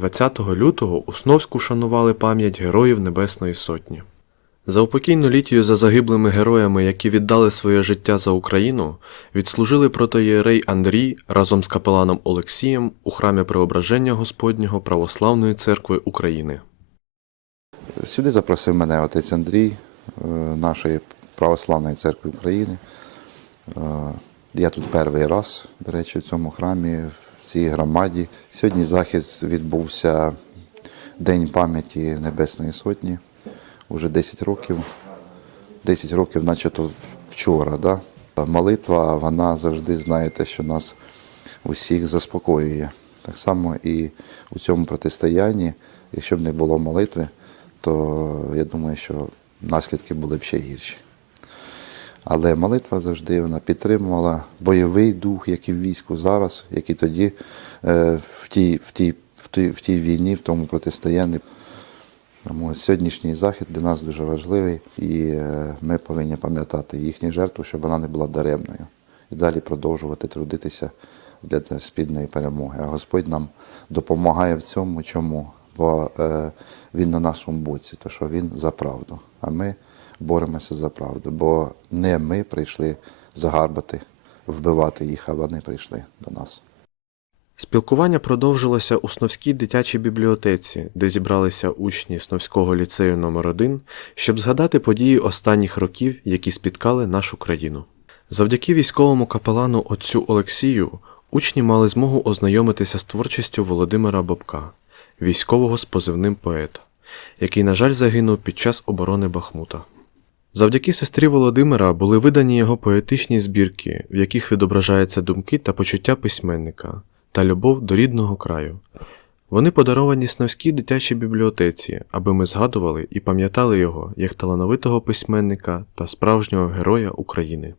20 лютого у Сновську вшанували пам'ять Героїв Небесної Сотні. За упокійну літію за загиблими героями, які віддали своє життя за Україну, відслужили протоєрей Андрій разом з капеланом Олексієм у храмі Преображення Господнього Православної церкви України. Сюди запросив мене отець Андрій е, нашої Православної церкви України. Е, Я тут перший раз, до речі, в цьому храмі, цій громаді. Сьогодні захід відбувся День пам'яті Небесної Сотні. Уже 10 років. 10 років, наче то вчора. Да? Молитва, вона завжди, знаєте, що нас усіх заспокоює. Так само і у цьому протистоянні, якщо б не було молитви, то я думаю, що наслідки були б ще гірші. Але молитва завжди вона підтримувала бойовий дух, як і в війську зараз, як і тоді е, в, тій, в, тій, в, тій, в тій війні, в тому протистоянні. Тому сьогоднішній захід для нас дуже важливий, і е, ми повинні пам'ятати їхню жертву, щоб вона не була даремною. І далі продовжувати трудитися для спільної перемоги. А Господь нам допомагає в цьому. Чому? Бо е, Він на нашому боці, то що Він за правду. А ми боремося за правду. Бо не ми прийшли загарбати, вбивати їх, а вони прийшли до нас. Спілкування продовжилося у Сновській дитячій бібліотеці, де зібралися учні Сновського ліцею номер 1 щоб згадати події останніх років, які спіткали нашу країну. Завдяки військовому капелану отцю Олексію учні мали змогу ознайомитися з творчістю Володимира Бобка, військового з позивним поета, який, на жаль, загинув під час оборони Бахмута. Завдяки сестрі Володимира були видані його поетичні збірки, в яких відображаються думки та почуття письменника та любов до рідного краю. Вони подаровані Сновській дитячій бібліотеці, аби ми згадували і пам'ятали його як талановитого письменника та справжнього героя України.